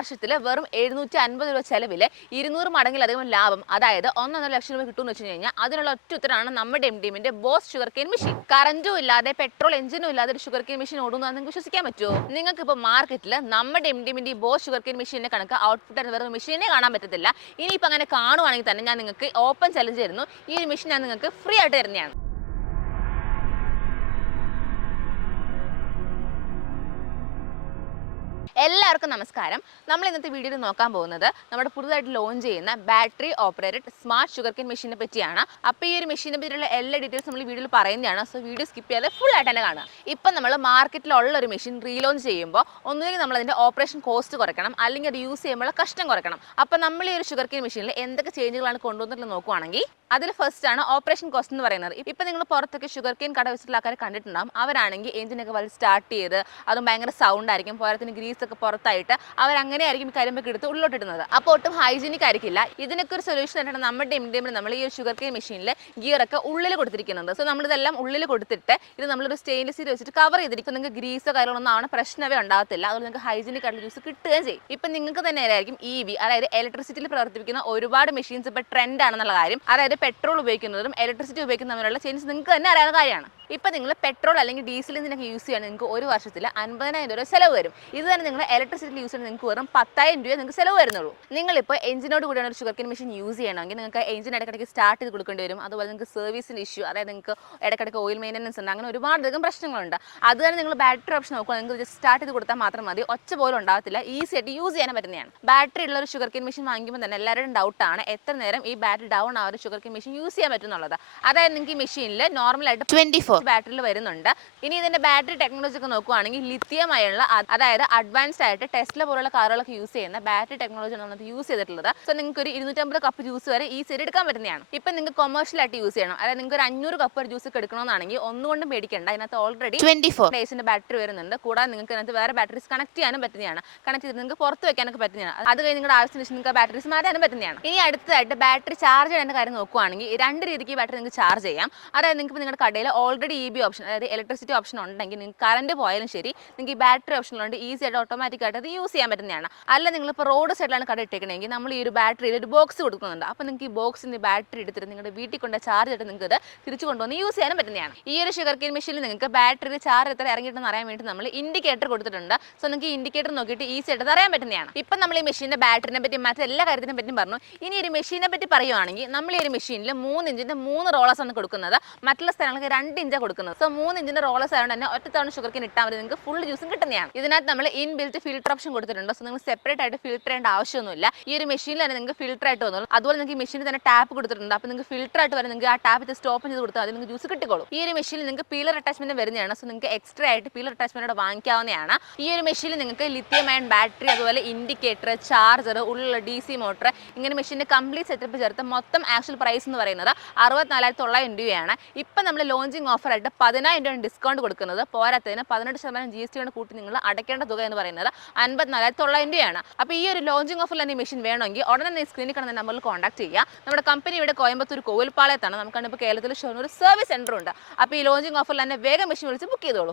വർഷത്തിൽ വെറും 750 രൂപ ചെലവിൽ 200 മടങ്ങിലധികം ലാഭം, അതായത് 1.5 ലക്ഷം രൂപ കിട്ടുമെന്ന് വെച്ച് കഴിഞ്ഞാൽ അതിനുള്ള ഒറ്റ ഉത്തരമാണ് നമ്മുടെ എംഡിഎമ്മിന്റെ ബോസ് ഷുഗർ കെയിൻ മെഷീൻ. കറന്റും ഇല്ലാതെ പെട്രോൾ എഞ്ചിനും ഇല്ലാതെ ഒരു ഷുഗർ കെയിൻ മെഷീൻ ഓടുന്നു നിങ്ങൾക്ക് വിശ്വസിക്കാൻ പറ്റുമോ? നിങ്ങൾക്ക് ഇപ്പോൾ മാർക്കറ്റിൽ നമ്മുടെ എംഡിഎമ്മിന്റെ ബോസ് ഷുഗർ കെയിൻ മെഷീനെ കണക്ക് ഔട്ട്പുട്ട് എന്ന് പറയുന്ന മെഷീനെ കാണാൻ പറ്റത്തില്ല. ഇനിയിപ്പോൾ അങ്ങനെ കാണുവാണെങ്കിൽ തന്നെ ഞാൻ നിങ്ങൾക്ക് ഓപ്പൺ ചലഞ്ച് തരുന്നു. ഈ ഒരു മെഷീൻ ഞാൻ നിങ്ങൾക്ക് ഫ്രീ ആയിട്ട് തരുന്നതാണ്. എല്ലാവർക്കും നമസ്കാരം. നമ്മൾ ഇന്നത്തെ വീഡിയോയിൽ നോക്കാൻ പോകുന്നത് നമ്മുടെ പുതുതായിട്ട് ലോഞ്ച് ചെയ്യുന്ന battery operated smart sugarcane മെഷീനെ പറ്റിയാണ്. അപ്പോൾ ഈ ഒരു മെഷീനെ പറ്റിയുള്ള എല്ലാ ഡീറ്റെയിൽസ് നമ്മൾ ഈ വീഡിയോയിൽ പറയുന്നതാണ്. സോ വീഡിയോ സ്കിപ്പ് ചെയ്യാതെ ഫുൾ ആയിട്ട് തന്നെ കാണുക. ഇപ്പം നമ്മൾ മാർക്കറ്റിലുള്ള ഒരു മെഷീൻ റീലോഞ്ച് ചെയ്യുമ്പോൾ ഒന്നുകിൽ നമ്മൾ അതിൻ്റെ ഓപ്പറേഷൻ കോസ്റ്റ് കുറയ്ക്കണം, അല്ലെങ്കിൽ അത് യൂസ് ചെയ്യുമ്പോൾ കഷ്ടം കുറയ്ക്കണം. അപ്പോൾ നമ്മൾ ഈ ഒരു ഷുഗർ കെയിൻ മെഷീനിൽ എന്തൊക്കെ ചേഞ്ചുകളാണ് കൊണ്ടുവന്നിട്ടുള്ളത് നോക്കുവാണെങ്കിൽ അതിൽ ഫസ്റ്റ് ആണ് ഓപ്പറേഷൻ കോസ്റ്റ് എന്ന് പറയുന്നത്. ഇപ്പം നിങ്ങൾ പുറത്തൊക്കെ ഷുഗർ കെയിൻ കട വെച്ചിട്ടുള്ള ആൾക്കാരെ കണ്ടിട്ടുണ്ടാകും. അവരാണെങ്കിൽ എഞ്ചിനൊക്കെ വലിയ സ്റ്റാർട്ട് ചെയ്ത് അതും ഭയങ്കര സൗണ്ട് ആയിരിക്കും, പോരത്തിന് ഗ്രീസ് ഒക്കെ പുറത്തായിട്ട് അവരങ്ങനെ ആയിരിക്കും കരിമ്പൊക്കെ എടുത്ത് ഉള്ളോട്ടിടുന്നത്. അപ്പോൾ ഒട്ടും ഹൈജീനിക് ആയിരിക്കില്ല. ഇതിനൊക്കെ ഒരു സൊല്യൂഷൻ ആയിട്ടാണ് നമ്മുടെ എംഡിഎമ്മിൽ നമ്മൾ ഈ ഒരു ഷുഗർ കെയിൻ മെഷീനിൽ ഗിയറൊക്കെ ഉള്ളിൽ കൊടുത്തിരിക്കുന്നത്. സോ നമ്മളിതെല്ലാം ഉള്ളിൽ കൊടുത്തിട്ട് ഇത് നമ്മളൊരു സ്റ്റെയിൻലെസ് സ്റ്റീൽ വെച്ചിട്ട് കവർ ചെയ്തിരിക്കും. നിങ്ങൾക്ക് ഗ്രീസോ കാര്യങ്ങളൊന്നും ആവണ പ്രശ്നമേ ഉണ്ടാകത്തില്ല. അതുകൊണ്ട് നിങ്ങൾക്ക് ഹൈജീനിക് ആയിട്ടുള്ള ജ്യൂസ് കിട്ടുകയും ചെയ്യും. ഇപ്പം നിങ്ങൾക്ക് തന്നെ ആയിരിക്കും EV, അതായത് ഇലക്ട്രിസിറ്റിയിൽ പ്രവർത്തിപ്പിക്കുന്ന ഒരുപാട് മെഷീൻസ് ഇപ്പോൾ ട്രെൻഡ് ആണെന്നുള്ള കാര്യം. അതായത് പെട്രോൾ ഉപയോഗിക്കുന്നതും ഇലക്ട്രിസിറ്റി ഉപയോഗിക്കുന്നതും തമ്മിലുള്ള ചേഞ്ചസ് നിങ്ങൾക്ക് തന്നെ അറിയാവുന്ന കാര്യമാണ്. ഇപ്പം നിങ്ങൾ പെട്രോൾ അല്ലെങ്കിൽ ഡീസൽ എഞ്ചിനൊക്കെ യൂസ് ചെയ്യാൻ നിങ്ങൾക്ക് ഒരു വർഷത്തിൽ 50,000 രൂപ ചിലവ് വരും. ഇത് തന്നെ നിങ്ങൾ ഇലക്ട്രിസിറ്റി യൂസ് ചെയ്യാൻ നിങ്ങൾക്ക് വെറും 10,000 രൂപ നിങ്ങൾക്ക് ചിലവ് വരുന്നുള്ളൂ. നിങ്ങളിപ്പോൾ എഞ്ചിനോട് കൂടിയാണ് ഒരു ഷുഗർ കെയിൻ മെഷീൻ യൂസ് ചെയ്യണമെങ്കിൽ നിങ്ങൾക്ക് എഞ്ചിൻ ഇടയ്ക്കിടയ്ക്ക് സ്റ്റാർട്ട് ചെയ്ത് കൊടുക്കേണ്ടി വരും. അതുപോലെ നിങ്ങൾക്ക് സർവീസിൻ്റെ ഇഷ്യൂ, അതായത് നിങ്ങൾക്ക് ഇടയ്ക്കിടയ്ക്ക് ഓയിൽ മെയിൻ്റനൻസ് ഉണ്ട്, അങ്ങനെ ഒരുപാടധികം പ്രശ്നങ്ങളുണ്ട്. അത് തന്നെ നിങ്ങൾ ബാറ്ററി ഓപ്ഷൻ നോക്കുക, നിങ്ങൾക്ക് ജസ്റ്റ് സ്റ്റാർട്ട് ചെയ്ത് കൊടുത്താൽ മാത്രം മതി, ഒച്ച പോലും ഉണ്ടാകത്തില്ല, ഈസി ആയിട്ട് യൂസ് ചെയ്യാൻ പറ്റുന്നതാണ്. ബാറ്ററി ഉള്ള ഒരു ഷുഗർ കെയിൻ മെഷീൻ വാങ്ങിക്കുമ്പോൾ തന്നെ എല്ലാവരുടെയും ഡൗട്ടാണ് എത്ര നേരം ഈ ബാറ്ററി ഡൗൺ ആ ഒരു ഷുഗർ കെയിൻ മെഷീൻ യൂസ് ചെയ്യാൻ പറ്റുന്നുള്ളത്. അതായത് നിങ്ങൾക്ക് ഈ മെഷീനിൽ നോർമലായിട്ട് 24 ബാറ്ററിയിൽ വരുന്നുണ്ട്. ഇനി ഇതിന്റെ ബാറ്ററി ടെക്നോളജി ഒക്കെ നോക്കുവാണെങ്കിൽ ലിഥിയം അയണുള്ള, അതായത് അഡ്വാൻസ്ഡ് ആയിട്ട് ടെസ്ല പോലുള്ള കാറുകളൊക്കെ യൂസ് ചെയ്യുന്ന ബാറ്ററി ടെക്നോളജി ആണ് യൂസ് ചെയ്തിട്ടുള്ളത്. സോ നിങ്ങൾക്ക് ഒരു 250 കപ്പ് ജ്യൂസ് വരെ ഈസി ആയിട്ട് എടുക്കാൻ പറ്റുന്നതാണ്. ഇപ്പം നിങ്ങൾക്ക് കൊമേഴ്ഷ്യൽ ആയിട്ട് യൂസ് ചെയ്യണം, അതായത് നിങ്ങൾക്ക് ഒരു 500 കപ്പ് ജ്യൂസ് ഒക്കെ എടുക്കണമെന്നാണെങ്കിൽ ഒന്നുകൊണ്ടും പേടിക്കേണ്ട. ഇതിനകത്ത് ഓൾറെഡി 24 ഡേയ്സിന്റെ ബാറ്ററി വരുന്നുണ്ട്. കൂടാതെ നിങ്ങൾക്ക് ഇതിനകത്ത് വേറെ ബാറ്ററീസ് കണക്ട് ചെയ്യാനും പറ്റുന്നതാണ്. കണക്ട് ചെയ്ത് നിങ്ങൾക്ക് പുറത്ത് വെക്കാനൊക്കെ പറ്റുന്നതാണ്. അത് കഴിഞ്ഞ് നിങ്ങളുടെ ആവശ്യത്തിന് നിങ്ങൾക്ക് ബാറ്ററീസ് മാറ്റാനും പറ്റുന്നതാണ്. ഇനി അടുത്തതായിട്ട് ബാറ്ററി ചാർജ് ചെയ്യുന്ന കാര്യം നോക്കുവാണെങ്കിൽ 2 രീതിക്ക് ബാറ്ററി നിങ്ങൾക്ക് ചാർജ് ചെയ്യാം. അതായത് നിങ്ങൾക്ക് നിങ്ങളുടെ കടയിൽ ഓൾറെഡി EB ഓപ്ഷൻ, അതായത് ഇലക്ട്രിസിറ്റി ഓപ്ഷൻ ഉണ്ടെങ്കിൽ നിങ്ങൾക്ക് കറണ്ട് പോയാലും ശരി നിങ്ങൾക്ക് ഈ ബാറ്ററി ഓപ്ഷനുകൊണ്ട് ഈസി ആയിട്ട് ഓട്ടോമാറ്റിക് ആയിട്ട് അത് യൂസ് ചെയ്യാൻ പറ്റുന്നതാണ്. അല്ല നിങ്ങളിപ്പോൾ റോഡ് സൈഡിലാണ് കട ഇട്ടേക്കണമെങ്കിൽ നമ്മൾ ഈ ഒരു ബാറ്ററിയിൽ ഒരു ബോക്സ് കൊടുക്കുന്നുണ്ട്. അപ്പോൾ നിങ്ങൾക്ക് ഈ ബോക്സിൻ്റെ ബാറ്ററി എടുത്തിട്ട് നിങ്ങളുടെ വീട്ടിൽ കൊണ്ട് ചാർജ് ചെയ്തിട്ട് നിങ്ങൾക്ക് ഇത് തിരിച്ചു കൊണ്ടുവന്ന് യൂസ് ചെയ്യാനും പറ്റുന്നതാണ്. ഈ ഒരു ഷുഗർ കെയിൻ മെഷീനിൽ നിങ്ങൾക്ക് ബാറ്ററിയിൽ ചാർജ് എത്ര ഇറങ്ങിയിട്ടെന്ന് അറിയാൻ വേണ്ടി നമ്മൾ ഇൻഡിക്കേറ്റർ കൊടുത്തിട്ടുണ്ട്. സോ നിങ്ങൾക്ക് ഈ ഇൻഡിക്കേറ്റർ നോക്കിയിട്ട് ഈസി ആയിട്ട് അറിയാൻ പറ്റുന്നതാണ്. ഇപ്പം നമ്മൾ ഈ മെഷീൻ്റെ ബാറ്ററിനെ പറ്റി മറ്റെല്ലാ കാര്യത്തിനെ പറ്റിയും പറഞ്ഞു. ഇനി ഒരു മെഷീനെ പറ്റി പറയുവാണെങ്കിൽ നമ്മൾ ഈ ഒരു മെഷീനിൽ 3 ഇഞ്ചിൻ്റെ 3 റോളേഴ്സ് ആണ് കൊടുക്കുന്നത്. മറ്റുള്ള സ്ഥലങ്ങൾക്ക് 2 ഇഞ്ചാണ് കൊടുക്കുന്നത്. സോ 3 ഇഞ്ചിൻ്റെ റോളേഴ്സ് ആയതുകൊണ്ട് തന്നെ ഒറ്റ തവണ ഷുഗർ കെയിൻ ഇട്ടാൽ മതി, നിങ്ങൾക്ക് ഫുൾ ജ്യൂസും കിട്ടുന്നതാണ്. ഇതിനകത്ത് നമ്മൾ ഇൻബിൽറ്റ് ഫിൽറ്റർ ഓപ്ഷൻ കൊടുത്തിട്ടുണ്ട്. സോ നിങ്ങൾ സെപ്പറേറ്റ് ആയിട്ട് ഫിൽറ്റർ ചെയ്യേണ്ട ആവശ്യമൊന്നുമില്ല. ഈ ഒരു മെഷീനിൽ തന്നെ നിങ്ങൾക്ക് ഫിൽറ്റർ ആയിട്ട് വന്നോളൂ. അതുപോലെ നിങ്ങൾക്ക് ഈ മെഷീനിൽ തന്നെ ടാപ്പ് കൊടുത്തിട്ടുണ്ട്. അപ്പോൾ നിങ്ങൾക്ക് ഫിൽറ്റർ ആയിട്ട് വരെ നിങ്ങൾക്ക് ആ ടാപ്പ് ജസ്റ്റ് ഓപ്പൺ ചെയ്ത് കൊടുത്താൽ അത് നിങ്ങൾക്ക് ജ്യൂസ് കിട്ടിക്കോളും. ഈ ഒരു മെഷീനിൽ നിങ്ങൾക്ക് പീലർ അറ്റാച്ച്മെന്റ് വരുന്നതാണ്. സോ നിങ്ങൾക്ക് എക്സ്ട്രാ ആയിട്ട് പീലർ അറ്റാച്ച്മെന്റ് വാങ്ങിക്കാവുന്നതാണ്. ഈ ഒരു മെഷീനിൽ നിങ്ങൾക്ക് ലിഥിയം അയൺ ബാറ്ററി, അതുപോലെ ഇൻഡിക്കേറ്റർ, ചാർജർ, ഉള്ള DC മോട്ടർ, ഇങ്ങനെ മെഷീൻ്റെ കംപ്ലീറ്റ് സെറ്റപ്പ് ചേർത്ത് മൊത്തം ആക്ച്വൽ പ്രൈസ് എന്ന് പറയുന്നത് 64,900 രൂപയാണ്. ഇപ്പം നമ്മൾ ലോഞ്ചിങ് ഓഫർ ആയിട്ട് 10,000 രൂപ ഡിസ്കൗണ്ട് കൊടുക്കുന്നത്. പോരാത്തതിന് 18% GST കൊണ്ട് കൂട്ടി നിങ്ങൾ അടയ്ക്കേണ്ട തുക എന്ന് പറയുന്നത് 54,900 രൂപയാണ്. അപ്പോൾ ഈ ഒരു ലോഞ്ചിങ് ഓഫറിൽ തന്നെ മെഷീൻ വേണമെങ്കിൽ ഉടനെ സ്ക്രീനിൽ കാണുന്ന നമ്പറിൽ കോൺടാക്ട് ചെയ്യുക. നമ്മുടെ കമ്പനി ഇവിടെ കോയമ്പത്തൂർ കോവിൽപ്പാളയത്താണ്. നമുക്കാണ് ഇപ്പോൾ കേരളത്തിൽ ഷൊർണൂർ സർവീസ് സെൻ്റർ ഉണ്ട്. അപ്പോൾ ഈ ലോഞ്ചിങ് ഓഫറിൽ തന്നെ വേഗം മെഷീൻ വിളിച്ച് ബുക്ക് ചെയ്തോളൂ.